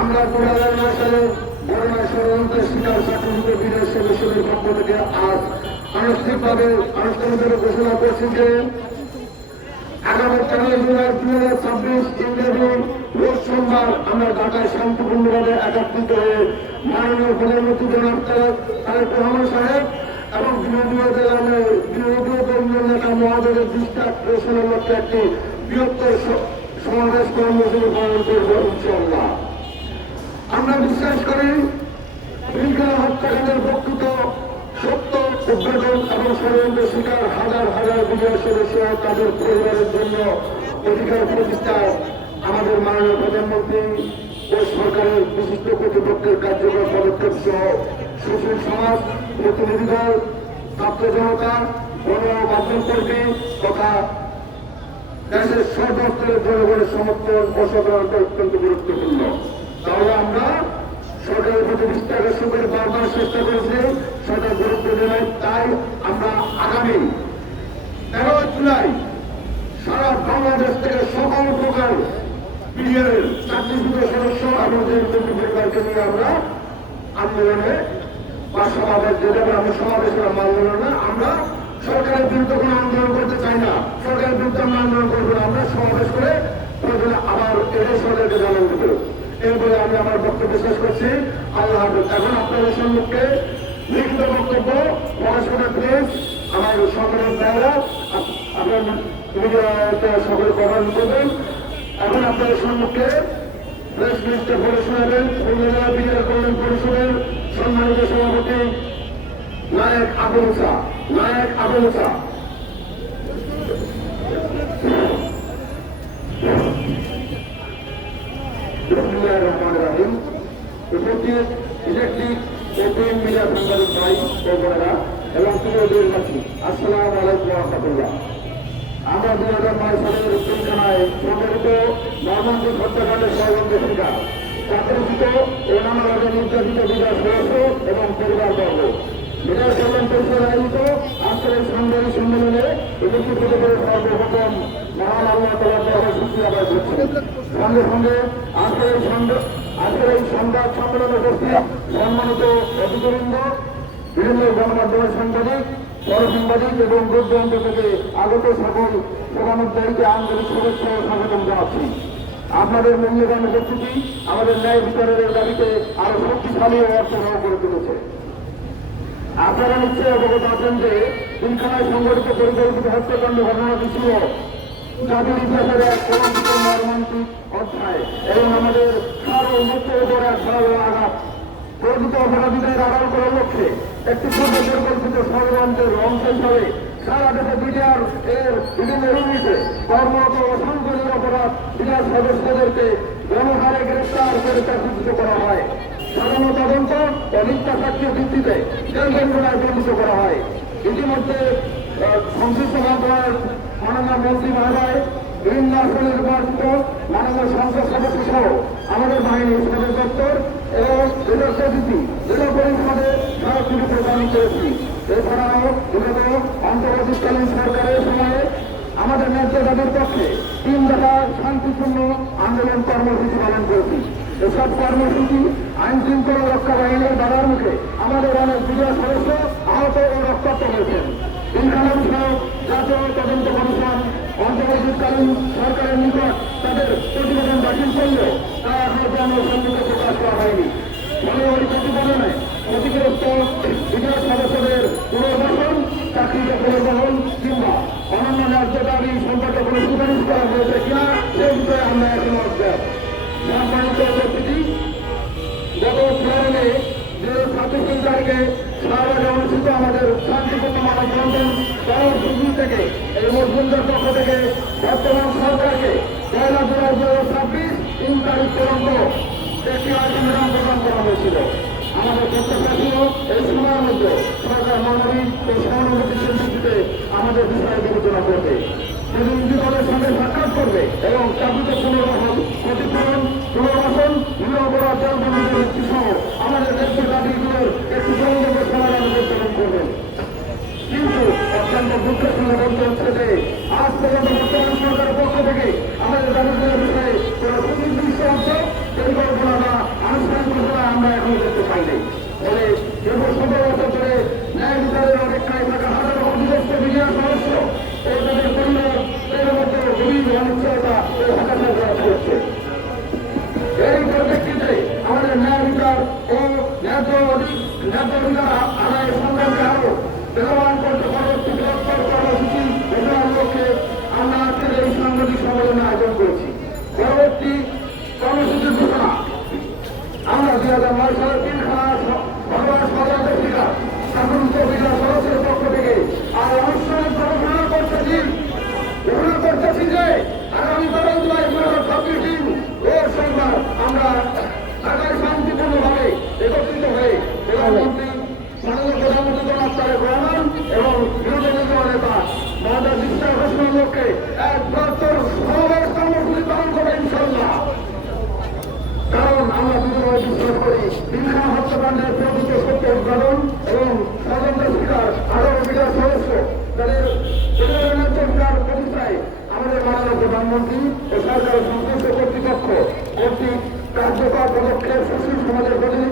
আমরা 2009 সালে বন্যা ষড়যন্ত্রের শিকার ছাত্রযুদ্ধ বিদেশ সদস্যদের পক্ষ থেকে আজ আনুষ্ঠানিকভাবে ঘোষণা করছি যে আগামী 14 জুলাই 2026 ইংরেজি রোজ সোমবার আমরা ঢাকায় শান্তিপূর্ণভাবে একত্রিত হয়ে মাননীয় প্রধানমন্ত্রী জনাব তারেক রহমান সাহেব এবং বিরোধীয় দলীয় নেতা মহাজনের দৃষ্টি আকর্ষণের লক্ষ্যে একটি বৃহত্তর সমাবেশ কর্মসূচি পালন করব ইনশাআল্লাহ। আমরা বিশ্বাস করি পিলখানা হত্যাকাণ্ডের প্রকৃত সত্য উদ্ঘাটন এবং ষড়যন্ত্রের শিকার হাজার হাজার বিজয় সদস্য তাদের পরিবারের জন্য অধিকার প্রতিষ্ঠায় আমাদের মাননীয় প্রধানমন্ত্রী ও সরকারের বিশিষ্ট কর্তৃপক্ষের কার্যকর পদক্ষেপ সহ সুশীল সমাজ, প্রতিনিধি দল, ছাত্র জনতা, গণমাধ্যম কর্মী তথা দেশের সর্বস্তরের জনগণের সমর্থন অসাধারণতা অত্যন্ত গুরুত্বপূর্ণ। তাহলে আমরা সরকারের প্রতি দৃষ্টি আকর্ষণ করে বারবার চেষ্টা করেছি, সরকার গুরুত্ব দেয়। তাই আমরা আগামী 13 জুলাই সারা বাংলাদেশ থেকে সকল প্রকার বিডিআরের চাকরিভুক্ত সদস্য এবং পরিবারকে নিয়ে আমরা আন্দোলনে বা সমাবেশ যেটা আমরা সমাবেশ মানব না। আমরা সরকারের বিরুদ্ধে কোনো আন্দোলন করতে চাই না, সরকারের বিরুদ্ধে আমরা আন্দোলন করবো না। আমরা সমাবেশ করে প্রয়োজনে আবার এটাই সরকারকে জানান দেবো। এরপরে আমি আমার বক্তব্য শেষ করছি। আল্লাহ হাফেজ। এখন আপনাদের সম্মুখে লিখিত বক্তব্য প্রকাশ করার প্লিজ আমার সকলের ভাইরা আপনার সকলে কভার করবেন। এখন আপনাদের সম্মুখে প্রেস মিনিস্টার বলে শোনাবেন খুলনা বিজয় কল্যাণ পরিষদের সম্মানিত সভাপতি নায়েক আবুল মুসা। উপস্থিত ইলেকট্রিক ও প্রিন্ট মিডিয়া সাংবাদিক ভাই ও বোনেরা এবং দেশবাসী, আসসালামু আলাইকুম ওয়া রাহমাতুল্লাহ। আমরা 2009 সালের পিলখানায় সংঘটিত মর্মান্তিক হত্যাকাণ্ডের ষড়যন্ত্র শিকার চাকরিচ্যুত ও নানাভাবে নির্যাতিত বিজয় সদস্য এবং পরিবারবর্গ বিজয় কল্যাণ পরিষদ আয়োজিত আজকের এই সাংবাদিক সম্মেলনে উপস্থিত হতে পেরে সর্বপ্রথম মহান আল্লাহ তাআলার দরবারে শুকরিয়া আদায় করছি। সঙ্গে সঙ্গে আজকের এই সংবাদ সম্মেলনে উপস্থিত সম্মানিত অতিথিবৃন্দ, বিভিন্ন গণমাধ্যমের সাংবাদিক, পরসাংবাদিক এবং দূরদূরান্ত থেকে আগত সকল প্রধানোদ্দায়ীকে আন্তরিক শুভেচ্ছা ও স্বাগতম জানাচ্ছি। আপনাদের মূল্যবান উপস্থিতি আমাদের ন্যায় বিচারের দাবিতে আরো শক্তিশালী ও অর্থবহ করে তুলেছে। আপনারা নিশ্চয়ই অবগত আছেন যে পিলখানায় সংঘটিত পরিকল্পিত হত্যাকাণ্ড ঘটনাটি ছিল জাতির ইতিহাসের এক কলঙ্কিত মর্মান্তিক অধ্যায় এবং আমাদের সার্বভৌমত্বের উপর এক ভয়াবহ আঘাত। প্রকৃত অপরাধীদের আড়াল করার লক্ষ্যে একটি পূর্ব পরিকল্পিত ষড়যন্ত্রের অংশ হিসাবে সারা দেশে বিডিআর এর বিভিন্ন ইউনিটে কর্মরত অসংখ্য নিরপরাধ বিডিআর সদস্যদেরকে গণহারে গ্রেফতার করে চাকরিচ্যুত করা হয়। সাধারণ তদন্ত ও মিথ্যা সাক্ষ্যের ভিত্তিতে জেলবন্দীতে দণ্ডিত করা হয়। ইতিমধ্যে সংশ্লিষ্ট মন্ত্রণালয়ের মাননীয় মন্ত্রী মহোদয়, বিভিন্ন আসনে নির্বাচিত মাননীয় সংসদ সদস্য সহ আমাদের বাহিনীর সদর দপ্তর এবং জেলার প্রতিনিধি জেলা পরিষদে সরাসরি প্রদান করেছি। এছাড়াও বিগত অন্তর্বর্তীকালীন সরকারের সময়ে আমাদের ন্যায্য দাবির পক্ষে 3 দফা শান্তিপূর্ণ আন্দোলন কর্মসূচি পালন করেছি। এসব কর্মসূচি আইন শৃঙ্খলা রক্ষা বাহিনীর বাধার মুখে আমাদের অনেক বিজয় সদস্য আহত ও রক্তাক্ত হয়েছেন। পিলখানা বিষয়ক জাতীয় তদন্ত কমিশন অন্তর্বর্তীকালীন সরকারের নিকট তাদের প্রতিবেদন দাখিল করলেও তা এখনো জনসম্মুখে প্রকাশ করা হয়নি। ফলে ওই প্রতিবেদনে ক্ষতিগ্রস্ত বিজয় সদস্যদের পুনর্বাসন, চাকরিতে পুনর্বহন কিংবা অন্যান্য ন্যায্য দাবি সম্পর্কে কোনো সুপারিশ করা হয়েছে কিনা সে বিষয়ে আমরা এখন অজ্ঞাত। সম্মানিত উপস্থিতি, গত 13 মে 2026 তারিখে শাহবাগে অনুষ্ঠিত আমাদের শান্তিপূর্ণ মানববন্ধন কর্মসূচি থেকে এই মজলুমদের পক্ষ থেকে বর্তমান সরকারকে 1 জুলাই 2026 3 তারিখ পর্যন্ত একটি আলটিমেটাম প্রদান করা হয়েছিল। আমাদের প্রত্যাশা ছিল এই সময়ের মধ্যে সরকার মানবিক ও সহানুভূতিশীল ভিত্তিতে আমাদের বিষয়ে বিবেচনা করবে, প্রতিনিধিদলের সঙ্গে সাক্ষাৎ করবে এবং চাকরিত পুনর্বাসন, ক্ষতিপূরণ, পুনর্বাসন, নিরপরাধ জেলবন্দীদের মুক্তি সহ আমাদের দেশের দাবিগুলোর একটি সংযোগ্য সমাধান উদ্বোধন করবেন। কিন্তু অত্যন্ত দুঃখের সঙ্গে বলতে হচ্ছে যে আজ পর্যন্ত বর্তমান সরকারের পক্ষ থেকে আমাদের দাবিগুলোর বিষয়ে কোনো সুনির্দিষ্ট অংশ পরিকল্পনা বা এই পরিপ্রেক্ষিতে আমাদের ন্যায় বিচার ও ন্যায্য অধিকার আদায়ের সংগ্রামকে আরো বেগবান করতে পরবর্তী বৃহত্তর কর্মসূচি ঘোষণার লক্ষ্যে আমরা আজকের এই সাংবাদিক সম্মেলনের আয়োজন করেছি। পরবর্তী কর্মসূচির ঘোষণা আমরা 2009 সালের পিলখানা ভগবান সদর শিকার শাসন কবিরা সদস্যের পক্ষ থেকে আর আনুষ্ঠানিকভাবে ঘোষণা করতেছি যে আগামী 12 জুলাই 2026 দিন রোজ সোমবার আমরা ঢাকায় শান্তিপূর্ণভাবে একত্রিত হয়ে প্রধানমন্ত্রী মাননীয় প্রধানমন্ত্রী জনাব তারেক রহমান এবং বিরোধী দলীয় নেতা মমতা বিশ্বাস ঘোষণার লক্ষ্যে এক বৃহত্তর সমাবেশ কর্মসূচি পালন করবে ইনশাল্লাহ। কারণ আমরা দৃঢ়ভাবে বিশ্বাস করি পিলখানা হত্যাকাণ্ডের প্রকৃত সত্য উদ্ঘাটন এবং তদন্তের শিকার আরও বিচার সদস্য তাদের বিচার প্রতিষ্ঠায় আমাদের মাননীয় প্রধানমন্ত্রী ও সরকারের সংশ্লিষ্ট কর্তৃপক্ষ কর্তৃক কার্যকর পদক্ষেপ সুশীল সমাজের প্রতিনিধি